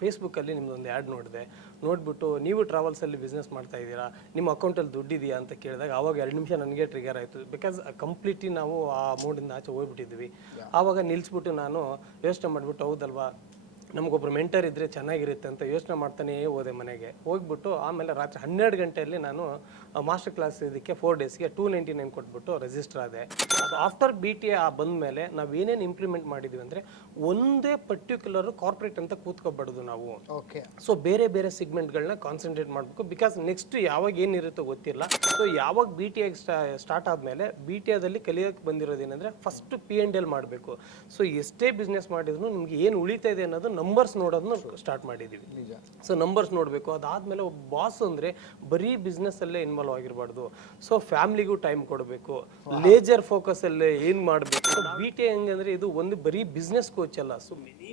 ಫೇಸ್ಬುಕ್ಕಲ್ಲಿ ನಿಮ್ಮದೊಂದು ಆ್ಯಡ್ ನೋಡಿದೆ ನೋಡಿಬಿಟ್ಟು ನೀವು ಟ್ರಾವೆಲ್ಸಲ್ಲಿ ಬಿಸ್ನೆಸ್ ಮಾಡ್ತಾ ಇದ್ದೀರಾ ನಿಮ್ಮ ಅಕೌಂಟಲ್ಲಿ ದುಡ್ಡಿದೆಯಾ ಅಂತ ಕೇಳಿದಾಗ ಆವಾಗ ಎರಡು ನಿಮಿಷ ನನಗೆ ಟ್ರಿಗರ್ ಆಯಿತು ಬಿಕಾಸ್ ಕಂಪ್ಲೀಟ್ಲಿ ನಾವು ಆ ಅಮೌಂಟಿಂದ ಆಚೆ ಹೋಗ್ಬಿಟ್ಟಿದ್ವಿ ಆವಾಗ ನಿಲ್ಲಿಸ್ಬಿಟ್ಟು ನಾನು ಯೋಚನೆ ಮಾಡಿಬಿಟ್ಟು ಹೌದಲ್ವಾ ನಮಗೊಬ್ರು ಮೆಂಟರ್ ಇದ್ದರೆ ಚೆನ್ನಾಗಿರುತ್ತೆ ಅಂತ ಯೋಚನೆ ಮಾಡ್ತಾನೇ ಹೋದೆ ಮನೆಗೆ ಹೋಗ್ಬಿಟ್ಟು ಆಮೇಲೆ ರಾತ್ರಿ ಹನ್ನೆರಡು ಗಂಟೆಯಲ್ಲಿ ನಾನು ಮಾಸ್ಟರ್ ಕ್ಲಾಸ್ ಇದಕ್ಕೆ ಫೋರ್ ಡೇಸ್ಗೆ ಟೂ ನೈಂಟಿ ನೈನ್ ಕೊಟ್ಬಿಟ್ಟು ರಿಜಿಸ್ಟರ್ ಆದೆ ಆಫ್ಟರ್ ಬಿ ಟಿ ಎ ಬಂದ ಮೇಲೆ ನಾವು ಏನೇನು ಇಂಪ್ಲಿಮೆಂಟ್ ಮಾಡಿದ್ವಿ ಅಂದರೆ ಒಂದೇ ಪರ್ಟಿಕ್ಯುಲರ್ ಕಾರ್ಪೊರೇಟ್ ಅಂತ ಕೂತ್ಕೋಬಾರ್ದು ನಾವು ಓಕೆ ಸೊ ಬೇರೆ ಬೇರೆ ಸಿಗ್ಮೆಂಟ್ಗಳನ್ನ ಕಾನ್ಸಂಟ್ರೇಟ್ ಮಾಡಬೇಕು ಬಿಕಾಸ್ ನೆಕ್ಸ್ಟ್ ಯಾವಾಗ ಏನಿರುತ್ತೋ ಗೊತ್ತಿಲ್ಲ ಸೊ ಯಾವಾಗ ಬಿ ಟಿ ಎ ಸ್ಟಾರ್ಟ್ ಆದಮೇಲೆ ಬಿ ಟಿ ಎದಲ್ಲಿ ಕಲಿಯೋಕ್ಕೆ ಬಂದಿರೋದೇನೆಂದರೆ ಫಸ್ಟ್ ಪಿ ಡಿ ಎಲ್ ಮಾಡಬೇಕು ಸೊ ಎಷ್ಟೇ ಬಿಸ್ನೆಸ್ ಮಾಡಿದ್ರು ನಿಮಗೆ ಏನು ಉಳಿತಾಯಿದೆ ಇದೆ ಅನ್ನೋದು ನಮ್ಮ ನಂಬರ್ಸ್ ನೋಡೋದನ್ನ ಸ್ಟಾರ್ಟ್ ಮಾಡಿದ್ದೀವಿ ಸೊ ನಂಬರ್ಸ್ ನೋಡಬೇಕು ಅದಾದಮೇಲೆ ಒಬ್ಬ ಬಾಸ್ ಅಂದರೆ ಬರೀ ಬಿಸ್ನೆಸ್ಸಲ್ಲೇ ಇನ್ವಾಲ್ವ್ ಆಗಿರಬಾರ್ದು ಸೊ ಫ್ಯಾಮ್ಲಿಗೂ ಟೈಮ್ ಕೊಡಬೇಕು ಲೇಜರ್ ಫೋಕಸಲ್ಲೇ ಏನು ಮಾಡಬೇಕು ಬಿ ಟಿ ಹೆಂಗಂದರೆ ಇದು ಒಂದು ಬರೀ ಬಿಸ್ನೆಸ್ ಕೋಚ್ ಅಲ್ಲ ಸೊ ಮೆನಿ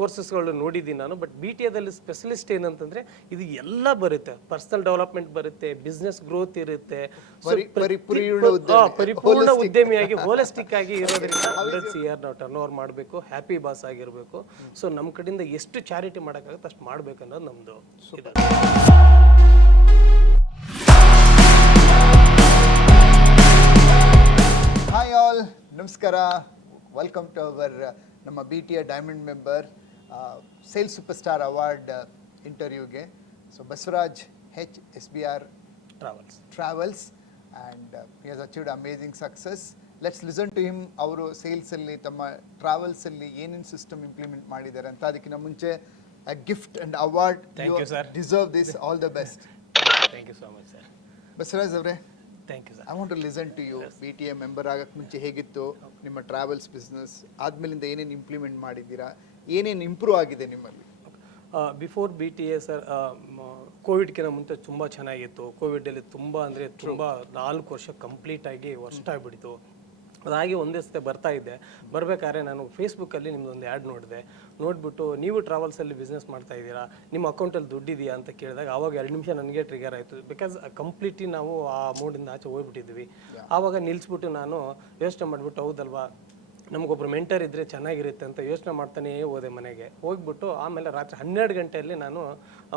ಕೋರ್ಸಸ್ಗಳು ನೋಡಿದ್ದೀನಿ ನಾನು ಬಟ್ ಬಿ ಟಿ ಎದಲ್ಲಿ ಸ್ಪೆಷಲಿಸ್ಟ್ ಏನಂತಂದರೆ ಇದು ಎಲ್ಲ ಬರುತ್ತೆ ಪರ್ಸನಲ್ ಡೆವಲಪ್ಮೆಂಟ್ ಬರುತ್ತೆ ಬಿಸ್ನೆಸ್ ಗ್ರೋತ್ ಇರುತ್ತೆ ಪರಿಪೂರ್ಣ ಉದ್ಯಮಿಯಾಗಿ ಹೋಲಿಸ್ಟಿಕ್ ಆಗಿ ಇರೋದ್ರಿಂದ ಸಿ ಆರ್ ನಾವು ಟರ್ನ್ ಮಾಡಬೇಕು ಹ್ಯಾಪಿ ಬಾಸ್ ಆಗಿರಬೇಕು ಸೊ ನಮ್ಮ ಕಡೆಯಿಂದ ಎಷ್ಟು ಚಾರಿಟಿ ಮಾಡೋಕ್ಕಾಗುತ್ತೆ ಅಷ್ಟು ಮಾಡಬೇಕನ್ನೋದು ನಮ್ಮದು ಹಾಯ್ ಆಲ್ ನಮಸ್ಕಾರ ವೆಲ್ಕಮ್ ಟು ಅವರ್ ನಮ್ಮ B T A diamond member sale super star award ಇಂಟರ್ವ್ಯೂಗೆ so Basavaraj H S B R travels travels and he has achieved amazing success let's listen to him ಅವರು ಸೇಲ್ಸಲ್ಲಿ ತಮ್ಮ ಟ್ರಾವೆಲ್ಸಲ್ಲಿ ಏನೇನು system implement ಮಾಡಿದ್ದಾರೆ ಅಂತ ಅದಕ್ಕಿಂತ ಮುಂಚೆ gift and award deserve this all the best thank you so much sir Basavaraj ಅವರೇ thank you sir I want to listen to you B T A member ಆಗಕ್ಕೆ ಮುಂಚೆ ಹೇಗಿತ್ತು ನಿಮ್ಮ ಟ್ರಾವೆಲ್ಸ್ ಬಿಸ್ನೆಸ್ ಆದಮೇಲಿಂದ ಏನೇನು ಇಂಪ್ಲಿಮೆಂಟ್ ಮಾಡಿದ್ದೀರಾ ಏನೇನು ಇಂಪ್ರೂವ್ ಆಗಿದೆ ನಿಮ್ಮಲ್ಲಿ before B T A sir ಕೋವಿಡ್ಗಿಂತ ಮುಂಚೆ ತುಂಬ ಚೆನ್ನಾಗಿತ್ತು ಕೋವಿಡಲ್ಲಿ ತುಂಬ ಅಂದರೆ ತುಂಬ ನಾಲ್ಕು ವರ್ಷ ಕಂಪ್ಲೀಟಾಗಿ ವರ್ಷ ಆಗಿಬಿಡ್ತು ಅದಾಗಿ ಒಂದೇ ಬರ್ತಾ ಇದ್ದೆ ಬರಬೇಕಾದ್ರೆ ನಾನು ಫೇಸ್ಬುಕ್ಕಲ್ಲಿ ನಿಮ್ಮದೊಂದು ಆ್ಯಡ್ ನೋಡಿದೆ ನೋಡಿಬಿಟ್ಟು ನೀವು ಟ್ರಾವೆಲ್ಸಲ್ಲಿ ಬಿಸ್ನೆಸ್ ಮಾಡ್ತಾ ಇದ್ದೀರಾ ನಿಮ್ಮ ಅಕೌಂಟಲ್ಲಿ ದುಡ್ಡಿದೆಯಾ ಅಂತ ಕೇಳಿದಾಗ ಆವಾಗ ಎರಡು ನಿಮಿಷ ನನಗೆ ಟ್ರಿಗರ್ ಆಯಿತು ಬಿಕಾಸ್ ಕಂಪ್ಲೀಟ್ಲಿ ನಾವು ಆ ಅಮೌಂಟಿಂದ ಆಚೆ ಹೋಗ್ಬಿಟ್ಟಿದ್ವಿ ಆವಾಗ ನಿಲ್ಲಿಸ್ಬಿಟ್ಟು ನಾನು ಯೋಚನೆ ಮಾಡಿಬಿಟ್ಟು ಹೌದಲ್ವಾ ನಮಗೊಬ್ಬರು ಮೆಂಟರ್ ಇದ್ದರೆ ಚೆನ್ನಾಗಿರುತ್ತೆ ಅಂತ ಯೋಚನೆ ಮಾಡ್ತಾನೇ ಹೋದೆ ಮನೆಗೆ ಹೋಗ್ಬಿಟ್ಟು ಆಮೇಲೆ ರಾತ್ರಿ ಹನ್ನೆರಡು ಗಂಟೆಯಲ್ಲಿ ನಾನು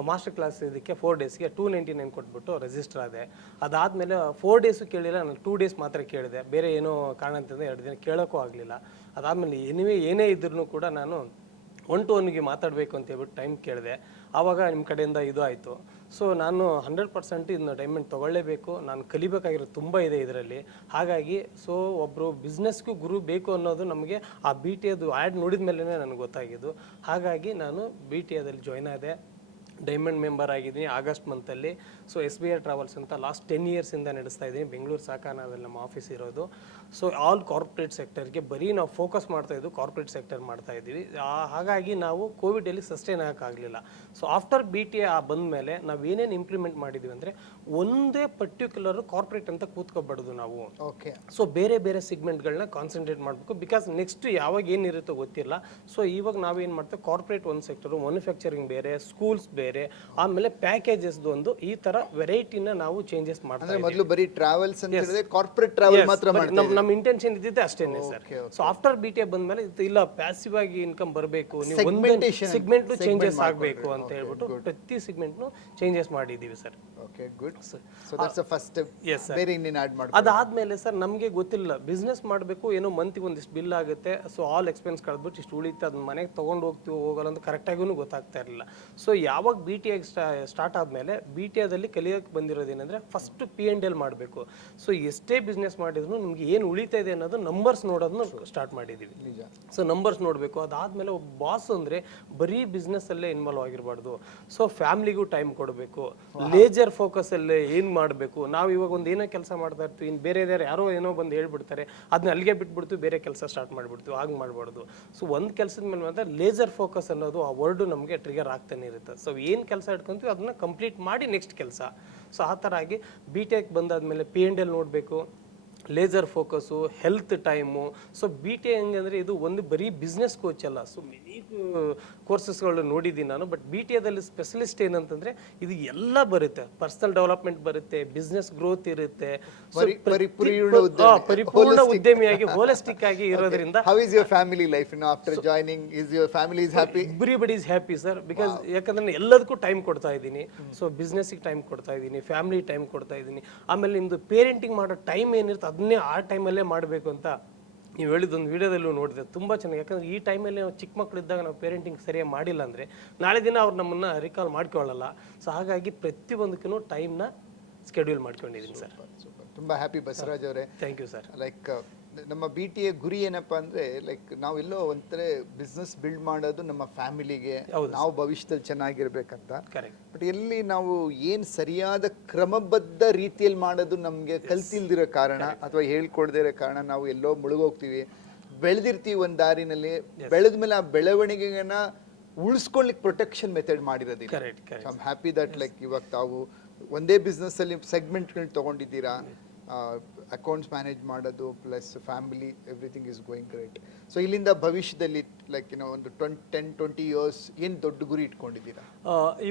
ಮಾಸ್ಟರ್ ಕ್ಲಾಸ್ ಇದಕ್ಕೆ ಫೋರ್ ಡೇಸ್ಗೆ ಟೂ ನೈಂಟಿ ನೈನ್ ಕೊಟ್ಬಿಟ್ಟು ರಿಜಿಸ್ಟರ್ ಆದೆ ಅದಾದಮೇಲೆ ಫೋರ್ ಡೇಸು ಕೇಳಿಲ್ಲ ನಾನು ಟೂ ಡೇಸ್ ಮಾತ್ರ ಕೇಳಿದೆ ಬೇರೆ ಏನೂ ಕಾರಣ ಅಂತಂದರೆ ಎರಡು ದಿನ ಕೇಳೋಕ್ಕೂ ಆಗಲಿಲ್ಲ ಅದಾದಮೇಲೆ ಎನಿವೆ ಏನೇ ಇದ್ರೂ ಕೂಡ ನಾನು ಒನ್ ಟು ಒನ್ಗೆ ಮಾತಾಡಬೇಕು ಅಂತ ಹೇಳ್ಬಿಟ್ಟು ಟೈಮ್ ಕೇಳಿದೆ ಆವಾಗ ನಿಮ್ಮ ಕಡೆಯಿಂದ ಇದು ಆಯಿತು ಸೊ ನಾನು ಹಂಡ್ರೆಡ್ ಪರ್ಸೆಂಟ್ ಇದನ್ನ ಡೈಮಂಡ್ ತೊಗೊಳ್ಳೇಬೇಕು ನಾನು ಕಲಿಬೇಕಾಗಿರೋ ತುಂಬ ಇದೆ ಇದರಲ್ಲಿ ಹಾಗಾಗಿ ಸೊ ಒಬ್ಬರು ಬಿಸ್ನೆಸ್ಗೂ ಗುರು ಬೇಕು ಅನ್ನೋದು ನಮಗೆ ಆ ಬಿ ಟಿ ಎದು ಆ್ಯಡ್ ನೋಡಿದ ಮೇಲೇ ನನಗೆ ಗೊತ್ತಾಗಿದ್ದು ಹಾಗಾಗಿ ನಾನು ಬಿ ಟಿ ಎದಲ್ಲಿ ಜಾಯ್ನ್ ಆದೆ ಡೈಮಂಡ್ ಮೆಂಬರ್ ಆಗಿದ್ದೀನಿ August ಮಂತಲ್ಲಿ so S B R travels ಅಂತ ಲಾಸ್ಟ್ ಟೆನ್ ಇಯರ್ಸಿಂದ ನಡೆಸ್ತಾ ಇದ್ದೀನಿ ಬೆಂಗಳೂರು ಸಾಕಾನದಲ್ಲಿ ನಮ್ಮ ಆಫೀಸ್ ಇರೋದು ಸೊ ಆಲ್ ಕಾರ್ಪೊರೇಟ್ ಸೆಕ್ಟರ್ಗೆ ಬರೀ ನಾವು ಫೋಕಸ್ ಮಾಡ್ತಾ ಇದ್ದು ಕಾರ್ಪೊರೇಟ್ ಸೆಕ್ಟರ್ ಮಾಡ್ತಾ ಇದ್ದೀವಿ ಹಾಗಾಗಿ ನಾವು ಕೋವಿಡಲ್ಲಿ ಸಸ್ಟೈನ್ ಆಗಲಿಲ್ಲ ಸೊ ಆಫ್ಟರ್ ಬಿ ಟಿ ಆ ಬಂದ ಮೇಲೆ ನಾವು ಏನೇನು ಇಂಪ್ಲಿಮೆಂಟ್ ಮಾಡಿದ್ವಿ ಅಂದರೆ ಒಂದೇ ಪರ್ಟಿಕ್ಯುಲರ್ ಕಾರ್ಪೊರೇಟ್ ಅಂತ ಕೂತ್ಕೋಬಾರ್ದು ನಾವು ಓಕೆ ಸೊ ಬೇರೆ ಬೇರೆ ಸಿಗ್ಮೆಂಟ್ಗಳನ್ನ ಕಾನ್ಸಂಟ್ರೇಟ್ ಮಾಡಬೇಕು ಬಿಕಾಸ್ ನೆಕ್ಸ್ಟ್ ಯಾವಾಗ ಏನಿರುತ್ತೋ ಗೊತ್ತಿಲ್ಲ ಸೊ ಇವಾಗ ನಾವೇನು ಮಾಡ್ತೇವೆ ಕಾರ್ಪೊರೇಟ್ ಒಂದು ಸೆಕ್ಟರು ಮ್ಯಾನುಫ್ಯಾಕ್ಚರಿಂಗ್ ಬೇರೆ ಸ್ಕೂಲ್ಸ್ ಬೇರೆ ಬೇರೆ ಆಮೇಲೆ ಪ್ಯಾಕೇಜಸ್ ಒಂದು ಈ ತರ ವೆರೈಟಿನ ನಾವು ಚೇಂಜಸ್ ಮಾಡ್ತೀವಿ ಮೊದಲು ಬರಿ ಟ್ರಾವೆಲ್ಸ್ ಕಾರ್ಪೊರೇಟ್ ಟ್ರಾವೆಲ್ ಮಾತ್ರ ನಮ್ಮ ಇಂಟೆನ್ಷನ್ ಇದ್ದಿದ್ದೆ ಅಷ್ಟೇನೆ sir so after B T ಬಂದ್ಮೇಲೆ ಇಲ್ಲ ಪ್ಯಾಸಿವ್ ಆಗಿ ಇನ್ಕಮ್ ಬರಬೇಕು ನೀವು ಸೆಗ್ಮೆಂಟ್ ಚೇಂಜಸ್ ಆಗಬೇಕು ಅಂತ ಹೇಳ್ಬಿಟ್ಟು ಪ್ರತಿ ಸೆಗ್ಮೆಂಟ್ ಚೇಂಜಸ್ ಮಾಡಿದ್ದೀವಿ ಸರ್ ಓಕೆ ಗುಡ್ ಫಸ್ಟ್ ಅದಾದ್ಮೇಲೆ ಸರ್ ನಮಗೆ ಗೊತ್ತಿಲ್ಲ ಬಿಸ್ನೆಸ್ ಮಾಡಬೇಕು ಏನೋ ಮಂತಿಗೆ ಒಂದಿಷ್ಟು ಬಿಲ್ ಆಗುತ್ತೆ ಸೊ ಆಲ್ ಎಕ್ಸ್ಪೆನ್ಸ್ ಕಳೆದ್ಬಿಟ್ಟು ಇಷ್ಟು ಉಳಿತು ಅದನ್ನ ಮನೆಗೆ ತಗೊಂಡು ಹೋಗ್ತೀವಿ ಹೋಗಲ್ಲ ಅಂತ ಕರೆಕ್ಟಾಗೂ ಗೊತ್ತಾಗ್ತಾ ಇರಲಿಲ್ಲ ಸೊ ಯಾವಾಗ ಯಾವಾಗ ಬಿ ಟಿ ಸ್ಟಾರ್ಟ್ ಆದಮೇಲೆ ಬಿ ಟಿ ಎದಲ್ಲಿ ಕಲಿಯೋಕ್ಕೆ ಬಂದಿರೋದೇನೆಂದರೆ ಫಸ್ಟ್ ಪಿ ಡಿ ಎಲ್ ಮಾಡಬೇಕು ಸೊ ಎಷ್ಟೇ ಬಿಸ್ನೆಸ್ ಮಾಡಿದ್ರು ನಿಮ್ಗೆ ಏನು ಉಳಿತಾ ಇದೆ ಅನ್ನೋದು ನಂಬರ್ಸ್ ನೋಡೋದನ್ನ ಸ್ಟಾರ್ಟ್ ಮಾಡಿದ್ದೀವಿ ಸೊ ನಂಬರ್ಸ್ ನೋಡಬೇಕು ಅದಾದಮೇಲೆ ಒಬ್ಬ ಬಾಸ್ ಅಂದರೆ ಬರೀ ಬಿಸ್ನೆಸ್ಸಲ್ಲೇ ಇನ್ವಾಲ್ವ್ ಆಗಿರಬಾರ್ದು ಸೊ ಫ್ಯಾಮ್ಲಿಗೂ ಟೈಮ್ ಕೊಡಬೇಕು ಲೇಜರ್ ಫೋಕಸಲ್ಲೇ ಏನು ಮಾಡಬೇಕು ನಾವು ಇವಾಗ ಒಂದು ಏನೋ ಕೆಲಸ ಮಾಡ್ತಾ ಇರ್ತೀವಿ ಇನ್ನು ಬೇರೆ ಯಾರೋ ಏನೋ ಬಂದು ಹೇಳ್ಬಿಡ್ತಾರೆ ಅದನ್ನ ಅಲ್ಲಿಗೆ ಬಿಟ್ಬಿಡ್ತೀವಿ ಬೇರೆ ಕೆಲಸ ಸ್ಟಾರ್ಟ್ ಮಾಡಿಬಿಡ್ತೀವಿ ಹಾಗೆ ಮಾಡಬಾರ್ದು ಸೊ ಒಂದು ಕೆಲಸದ ಮೇಲೆ ಮಾತ್ರ ಲೇಜರ್ ಫೋಕಸ್ ಅನ್ನೋದು ಆ ವರ್ಡು ನಮಗೆ ಟ್ರಿಗರ್ ಆಗ್ತಾನೆ ಇರುತ್ತೆ ಸೊ ಏನು ಕೆಲಸ ಇಟ್ಕೊಂತೀವಿ ಅದನ್ನು ಕಂಪ್ಲೀಟ್ ಮಾಡಿ ನೆಕ್ಸ್ಟ್ ಕೆಲಸ ಸೊ ಆ ಥರ ಆಗಿ ಬಿ ಟೆಕ್ ಬಂದಾದಮೇಲೆ ಪಿ ಎಂಡ್ ಎಲ್ ನೋಡಬೇಕು laser focus health time so B T ಹೆಂಗೆ ಅಂದರೆ ಇದು ಒಂದು ಬರೀ ಬಿಸ್ನೆಸ್ ಕೋಚ್ ಅಲ್ಲ ಸೊ ಮೆನಿ ಕೋರ್ಸಸ್ಗಳು ನೋಡಿದ್ದೀನಿ ನಾನು ಬಟ್ ಬಿ ಟಿ ಎದಲ್ಲಿ ಸ್ಪೆಷಲಿಸ್ಟ್ ಏನಂತಂದರೆ ಇದು ಎಲ್ಲ ಬರುತ್ತೆ ಪರ್ಸನಲ್ ಡೆವಲಪ್ಮೆಂಟ್ ಬರುತ್ತೆ ಬಿಸ್ನೆಸ್ ಗ್ರೋತ್ ಇರುತ್ತೆ ಪರಿಪೂರ್ಣ ಉದ್ಯಮಿಯಾಗಿ ಹೋಲಿಸ್ಟಿಕ್ ಆಗಿ ಇರೋದ್ರಿಂದ how is your family life in after joining is your family is happy but is happy sir because ಯಾಕಂದ್ರೆ ಎಲ್ಲದಕ್ಕೂ ಟೈಮ್ ಕೊಡ್ತಾ ಇದ್ದೀನಿ ಸೊ ಬಿಸ್ನೆಸ್ಗೆ ಟೈಮ್ ಕೊಡ್ತಾ ಇದ್ದೀನಿ ಫ್ಯಾಮಿಲಿ ಟೈಮ್ ಕೊಡ್ತಾ ಇದ್ದೀನಿ ಆಮೇಲೆ ನಿಮ್ದು ಪೇರೆಂಟಿಂಗ್ ಮಾಡೋ ಟೈಮ್ ಏನಿರುತ್ತೆ ಅದನ್ನೇ ಆ ಟೈಮಲ್ಲೇ ಮಾಡಬೇಕು ಅಂತ ನೀವು ಹೇಳಿದೊಂದು ವೀಡಿಯೋದಲ್ಲೂ ನೋಡಿದೆ ತುಂಬ ಚೆನ್ನಾಗಿ ಯಾಕಂದರೆ ಈ ಟೈಮಲ್ಲಿ ನಾವು ಚಿಕ್ಕ ಮಕ್ಕಳಿದ್ದಾಗ ನಾವು ಪೇರೆಂಟಿಂಗ್ ಸರಿಯಾಗಿ ಮಾಡಿಲ್ಲ ಅಂದರೆ ನಾಳೆ ದಿನ ಅವ್ರು ನಮ್ಮನ್ನು ರಿಕಾಲ್ ಮಾಡ್ಕೊಳ್ಳಲ್ಲ ಸೊ ಹಾಗಾಗಿ ಪ್ರತಿಯೊಂದಕ್ಕೂ ಟೈಮ್ನ ಸ್ಕೆಡ್ಯೂಲ್ ಮಾಡ್ಕೊಂಡಿದ್ದೀನಿ ಸರ್ ಸೂಪರ್ ತುಂಬ ಹ್ಯಾಪಿ ಬಸವರಾಜ್ ಅವರೇ ಥ್ಯಾಂಕ್ ಯು ಸರ್ ಲೈಕ್ ನಮ್ಮ ಬಿ ಟಿ ಎ ಗುರಿ ಏನಪ್ಪ ಅಂದರೆ ಲೈಕ್ ನಾವೆಲ್ಲೋ ಒಂಥರ ಬಿಸ್ನೆಸ್ ಬಿಲ್ಡ್ ಮಾಡೋದು ನಮ್ಮ ಫ್ಯಾಮಿಲಿಗೆ ನಾವು ಭವಿಷ್ಯದಲ್ಲಿ ಚೆನ್ನಾಗಿರ್ಬೇಕಂತ ಬಟ್ ಎಲ್ಲಿ ನಾವು ಏನು ಸರಿಯಾದ ಕ್ರಮಬದ್ಧ ರೀತಿಯಲ್ಲಿ ಮಾಡೋದು ನಮಗೆ ಕಲ್ತಿಲ್ದಿರೋ ಕಾರಣ ಅಥವಾ ಹೇಳ್ಕೊಡ್ದೇ ಇರೋ ಕಾರಣ ನಾವು ಎಲ್ಲೋ ಮುಳುಗೋಗ್ತೀವಿ ಬೆಳೆದಿರ್ತೀವಿ ಒಂದು ದಾರಿನಲ್ಲಿ ಬೆಳೆದ ಮೇಲೆ ಆ ಬೆಳವಣಿಗೆನ ಉಳಿಸ್ಕೊಳ್ಲಿಕ್ಕೆ protection method ಮಾಡಿರೋದಿಲ್ಲ I am happy that like ಇವಾಗ ತಾವು ಒಂದೇ ಬಿಸ್ನೆಸ್ಸಲ್ಲಿ ಸೆಗ್ಮೆಂಟ್ಗಳನ್ನ ತಗೊಂಡಿದ್ದೀರಾ ಅಕೌಂಟ್ಸ್ ಮ್ಯಾನೇಜ್ ಮಾಡೋದು plus family everything is going great so ಇಲ್ಲಿಂದ ಭವಿಷ್ಯದಲ್ಲಿ ಲೈಕ್ ಏನೋ ಒಂದು ಟ್ವೆಂಟ್ ಟೆನ್ ಟ್ವೆಂಟಿ ಇಯರ್ಸ್ ಏನು ದೊಡ್ಡ ಗುರಿ ಇಟ್ಕೊಂಡಿದ್ದೀರಾ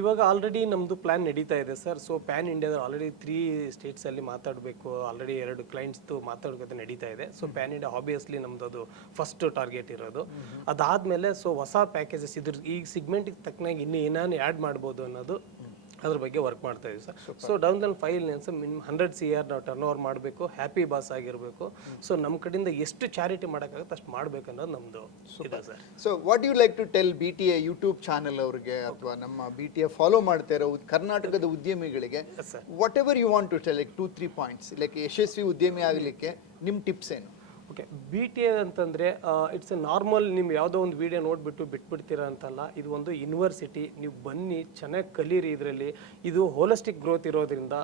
ಇವಾಗ ಆಲ್ರೆಡಿ ನಮ್ಮದು ಪ್ಲ್ಯಾನ್ ನಡೀತಾ ಇದೆ ಸರ್ ಸೊ ಪ್ಯಾನ್ ಇಂಡಿಯಾದ ಆಲ್ರೆಡಿ ತ್ರೀ ಸ್ಟೇಟ್ಸಲ್ಲಿ ಮಾತಾಡಬೇಕು ಆಲ್ರೆಡಿ ಎರಡು ಕ್ಲೈಂಟ್ಸ್ದು ಮಾತಾಡೋಕತೆ ನಡೀತಾ ಇದೆ ಸೊ ಪ್ಯಾನ್ ಇಂಡಿಯಾ ಆಬ್ವಿಯಸ್ಲಿ ನಮ್ಮದು ಅದು ಫಸ್ಟ್ ಟಾರ್ಗೆಟ್ ಇರೋದು ಅದಾದಮೇಲೆ ಸೊ ಹೊಸ ಪ್ಯಾಕೇಜಸ್ ಇದ್ರ ಈ ಸಿಗ್ಮೆಂಟಿಗೆ ತಕ್ಕನಾಗಿ ಇನ್ನೂ ಏನಾನು ಆ್ಯಡ್ ಮಾಡ್ಬೋದು ಅನ್ನೋದು ಅದ್ರ ಬಗ್ಗೆ ವರ್ಕ್ ಮಾಡ್ತಾ ಇದ್ದೀವಿ sir so down then file names minimum hundred C R ನಾವು ಟರ್ನ್ ಓವರ್ ಮಾಡಬೇಕು ಹ್ಯಾಪಿ ಬಾಸ್ ಆಗಿರಬೇಕು ಸೊ ನಮ್ಮ ಕಡೆಯಿಂದ ಎಷ್ಟು ಚಾರಿಟಿ ಮಾಡೋಕ್ಕಾಗುತ್ತೆ ಅಷ್ಟು ಮಾಡಬೇಕು ಅನ್ನೋದು ನಮ್ಮದು ಇದೆ sir so what you like to tell B T A YouTube channel ಅವರಿಗೆ ಅಥವಾ ನಮ್ಮ ಬಿ ಟಿ ಎ ಫಾಲೋ ಮಾಡ್ತಾ ಇರೋ ಕರ್ನಾಟಕದ ಉದ್ಯಮಿಗಳಿಗೆ whatever you want to tell like two three points like ಯಶಸ್ವಿ ಉದ್ಯಮಿ ಆಗಲಿಕ್ಕೆ ನಿಮ್ಮ ಟಿಪ್ಸ್ ಏನು ಓಕೆ ಬಿ ಟಿ ಎ ಅಂತಂದರೆ ಇಟ್ಸ್ ಎ ನಾರ್ಮಲ್ ನಿಮ್ಮ ಯಾವುದೋ ಒಂದು ವಿಡಿಯೋ ನೋಡಿಬಿಟ್ಟು ಬಿಟ್ಬಿಡ್ತೀರಾ ಅಂತಲ್ಲ ಇದು ಒಂದು ಯೂನಿವರ್ಸಿಟಿ ನೀವು ಬನ್ನಿ ಚೆನ್ನಾಗಿ ಕಲೀರಿ ಇದರಲ್ಲಿ ಇದು ಹೋಲಿಸ್ಟಿಕ್ ಗ್ರೋತ್ ಇರೋದ್ರಿಂದ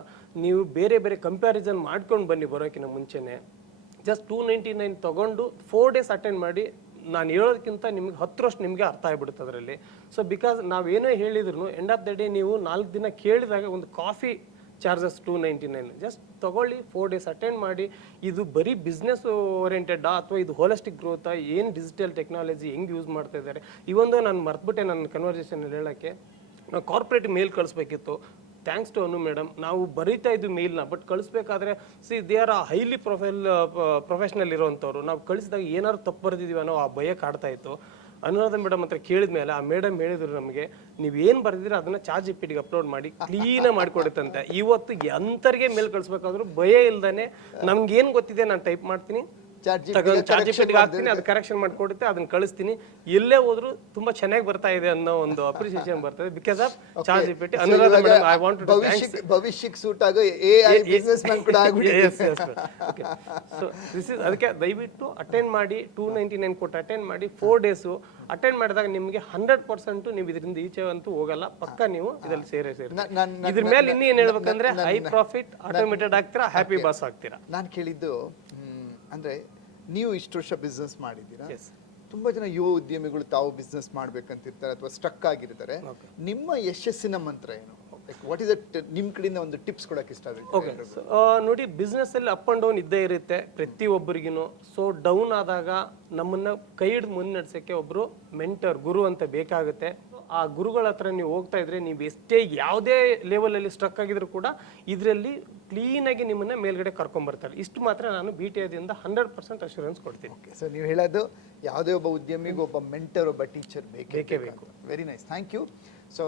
ನೀವು ಬೇರೆ ಬೇರೆ ಕಂಪ್ಯಾರಿಸನ್ ಮಾಡ್ಕೊಂಡು ಬನ್ನಿ ಬರೋಕ್ಕಿಂತ ಮುಂಚೆನೇ ಜಸ್ಟ್ ಟೂ ನೈಂಟಿ ನೈನ್ ತೊಗೊಂಡು ಫೋರ್ ಡೇಸ್ ಅಟೆಂಡ್ ಮಾಡಿ ನಾನು ಹೇಳೋದಕ್ಕಿಂತ ನಿಮ್ಗೆ ಹತ್ತರಷ್ಟು ನಿಮಗೆ ಅರ್ಥ ಆಗಿಬಿಡುತ್ತೆ ಅದರಲ್ಲಿ ಸೊ ಬಿಕಾಸ್ ನಾವೇನೋ ಹೇಳಿದ್ರು ಎಂಡ್ ಆಫ್ ದ ಡೇ ನೀವು ನಾಲ್ಕು ದಿನ ಕೇಳಿದಾಗ ಒಂದು coffee charges two ninety nine just ತೊಗೊಳ್ಳಿ ಫೋರ್ ಡೇಸ್ ಅಟೆಂಡ್ ಮಾಡಿ ಇದು ಬರೀ ಬಿಸ್ನೆಸ್ ಓರಿಯೆಂಟೆಡಾ ಅಥವಾ ಇದು ಹೋಲಿಸ್ಟಿಕ್ ಗ್ರೋತಾ ಏನು ಡಿಜಿಟಲ್ ಟೆಕ್ನಾಲಜಿ ಹೆಂಗೆ ಯೂಸ್ ಮಾಡ್ತಾ ಇದ್ದಾರೆ ಇವೊಂದು ನಾನು ಮರ್ತ್ಬಿಟ್ಟೆ ನನ್ನ ಕನ್ವರ್ಸೇಷನಲ್ಲಿ ಹೇಳೋಕ್ಕೆ ನಾವು ಕಾರ್ಪೊರೇಟ್ ಮೇಲ್ ಕಳಿಸ್ಬೇಕಿತ್ತು ಥ್ಯಾಂಕ್ಸ್ ಟು ಅನು ಮೇಡಮ್ ನಾವು ಬರೀತಾ ಇದ್ದು ಮೇಲ್ನ but ಕಳಿಸ್ಬೇಕಾದ್ರೆ see they are a highly profile professional ಇರೋವಂಥವ್ರು ನಾವು ಕಳಿಸಿದಾಗ ಏನಾದ್ರು ತಪ್ಪು ಬರೆದಿದ್ದೀವಿ ಅನ್ನೋ ಆ ಭಯ ಕಾಡ್ತಾ ಇತ್ತು ಅನುರಾಧ ಮೇಡಮ್ ಹತ್ರ ಕೇಳಿದ ಮೇಲೆ ಆ ಮೇಡಮ್ ಹೇಳಿದ್ರು ನಮಗೆ ನೀವು ಏನು ಬರೆದಿರ ಅದನ್ನ ಚಾರ್ಜ್ ಇಪ್ಪಿಟ್ಟಿಗೆ ಅಪ್ಲೋಡ್ ಮಾಡಿ ಕ್ಲೀನಾಗಿ ಮಾಡಿಕೊಡುತ್ತಂತೆ ಇವತ್ತು ಅಂತರಿಗೆ ಮೇಲ್ ಕಳಿಸ್ಬೇಕಾದ್ರೂ ಭಯ ನಮ್ಗೆ ಏನು ಗೊತ್ತಿದೆ ನಾನು ಟೈಪ್ ಮಾಡ್ತೀನಿ ಚಾರ್ಜ್ ಅದು ಕರೆಕ್ಷನ್ ಮಾಡ್ಕೊಡುತ್ತೆ ಅದನ್ನ ಕಳಿಸ್ತೀನಿ ಇಲ್ಲೇ ಹೋದ್ರು ತುಂಬಾ ಚೆನ್ನಾಗಿ ಬರ್ತಾ ಇದೆ ಅನ್ನೋ ಒಂದು ಅಪ್ರಿಸಿಯೇಷನ್ ಬರ್ತದೆ because of ChatGPT Anuradha madam I want to ಭವಿಷ್ಯಕ್ಕೆ ಭವಿಷ್ಯಕ್ಕೆ ಸೂಟ್ ಆಗೋ ಎ ಬಿಸ್ನೆಸ್ ಮ್ಯಾನ್ ಕೂಡ ಆಗ್ಬಿಟ್ಟಿದೆ ಓಕೆ ಸೊ ದಿಸ್ ಇಸ್ ಅದಕ್ಕೆ ದಯವಿಟ್ಟು ಅಟೆಂಡ್ ಮಾಡಿ ಟೂ ನೈಂಟಿ ನೈನ್ ಕೊಟ್ಟು ಅಟೆಂಡ್ ಮಾಡಿ ಫೋರ್ ಡೇಸು ಅಟೆಂಡ್ ಮಾಡಿದಾಗ ನಿಮಗೆ ಹಂಡ್ರೆಡ್ ಪರ್ಸೆಂಟ್ ನೀವು ಇದರಿಂದ ಈಚೆ ಅಂತೂ ಹೋಗಲ್ಲ ಪಕ್ಕ ನೀವು ಇದರಲ್ಲಿ ಸೇರೇ ಸೇರಿ ಇದ್ರ ಮೇಲೆ ಇನ್ನೇನು ಹೇಳ್ಬೇಕಂದ್ರೆ ಹೈ ಪ್ರಾಫಿಟ್ ಆಟೋಮೇಟೆಡ್ ಆಗ್ತೀರಾ ಹ್ಯಾಪಿ ಬಾಸ್ ಆಗ್ತೀರಾ ನಾನು ಕೇಳಿದ್ದು ಅಂದರೆ ನೀವು ಇಷ್ಟು ವರ್ಷ ಬಿಸ್ನೆಸ್ ಮಾಡಿದ್ದೀರಾ ತುಂಬಾ ತುಂಬ ಜನ ಯುವ ಉದ್ಯಮಿಗಳು ತಾವು ಬಿಸ್ನೆಸ್ ಮಾಡ್ಬೇಕಂತಿರ್ತಾರೆ ಅಥವಾ ಸ್ಟಕ್ ಆಗಿರ್ತಾರೆ ನಿಮ್ಮ ಯಶಸ್ಸಿನ ಮಂತ್ರ ಏನು ವಾಟ್ ಇಸ್ ನಿಮ್ಮ ಕಡೆಯಿಂದ ಒಂದು ಟಿಪ್ಸ್ ಕೊಡಕ್ಕೆ ಇಷ್ಟ ಓಕೆ ಆಗುತ್ತೆ ನೋಡಿ ಬಿಸ್ನೆಸ್ ಅಲ್ಲಿ ಅಪ್ ಅಂಡ್ ಡೌನ್ ಇದ್ದೇ ಇರುತ್ತೆ ಪ್ರತಿಯೊಬ್ಬರಿಗೂ ಸೊ ಡೌನ್ ಆದಾಗ ನಮ್ಮನ್ನ ಕೈ ಹಿಡಿದು ಮುನ್ನಡೆಸೋಕ್ಕೆ ಒಬ್ರು ಮೆಂಟರ್ ಗುರು ಅಂತ ಬೇಕಾಗುತ್ತೆ ಆ ಗುರುಗಳ ಹತ್ರ ನೀವು ಹೋಗ್ತಾ ಇದ್ರೆ ನೀವು ಎಷ್ಟೇ ಯಾವುದೇ ಲೆವೆಲಲ್ಲಿ ಸ್ಟ್ರಕ್ ಆಗಿದ್ರು ಕೂಡ ಇದರಲ್ಲಿ ಕ್ಲೀನಾಗಿ ನಿಮ್ಮನ್ನ ಮೇಲ್ಗಡೆ ಕರ್ಕೊಂಡ್ಬರ್ತಾರೆ ಇಷ್ಟು ಮಾತ್ರ ನಾನು ಬಿ ಟಿ ಐದಿಂದ ಹಂಡ್ರೆಡ್ ಪರ್ಸೆಂಟ್ ಅಶ್ಯೂರೆನ್ಸ್ ಕೊಡ್ತೀನಿ ಓಕೆ ಸರ್ ನೀವು ಹೇಳೋದು ಯಾವುದೇ ಒಬ್ಬ ಉದ್ಯಮಿಗೆ ಒಬ್ಬ ಮೆಂಟರ್ ಒಬ್ಬ ಟೀಚರ್ ಬೇಕೇ ಬೇಕು very nice thank you so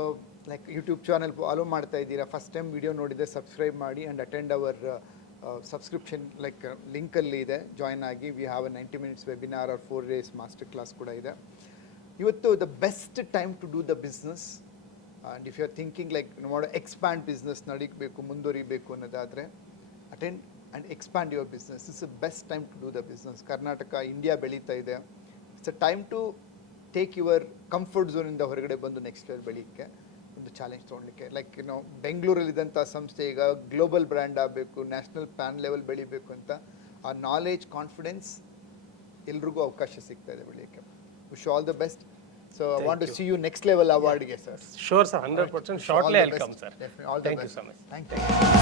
like YouTube channel follow ಮಾಡ್ತಾ ಇದ್ದೀರಾ ಫಸ್ಟ್ ಟೈಮ್ ವಿಡಿಯೋ ನೋಡಿದರೆ ಸಬ್ಸ್ಕ್ರೈಬ್ ಮಾಡಿ and attend our subscription like ಲಿಂಕಲ್ಲಿ ಇದೆ ಜಾಯ್ನ್ ಆಗಿ we have a ninety minutes webinar or four days master class ಕೂಡ ಇದೆ ಇವತ್ತು the best time to do the business and if you are thinking like ಮಾಡೋ expand business ನಡೀಬೇಕು ಮುಂದುವರಿಬೇಕು ಅನ್ನೋದಾದರೆ attend and expand your business is a best time to do the business Karnataka India ಬೆಳೀತಾ ಇದೆ it's a time to take your comfort ಝೋನಿಂದ ಹೊರಗಡೆ ಬಂದು next year ಬೆಳೀಕ್ಕೆ ಒಂದು challenge ತೊಗೊಳ್ಲಿಕ್ಕೆ like ನಾವು ಬೆಂಗಳೂರಲ್ಲಿದ್ದಂಥ ಸಂಸ್ಥೆ ಈಗ ಗ್ಲೋಬಲ್ ಬ್ರ್ಯಾಂಡ್ ಆಗಬೇಕು ನ್ಯಾಷನಲ್ ಪ್ಯಾನ್ ಲೆವೆಲ್ ಬೆಳೀಬೇಕು ಅಂತ ಆ ನಾಲೆಜ್ ಕಾನ್ಫಿಡೆನ್ಸ್ ಎಲ್ರಿಗೂ ಅವಕಾಶ ಸಿಗ್ತಾ ಇದೆ ಬೆಳೆಯೋಕ್ಕೆ Wish you all the best. So I want to see you next level award, sir. Sure, sir. 100%. Shortly I'll come, sir. Definitely. All the best. Thank you so much. Thank you.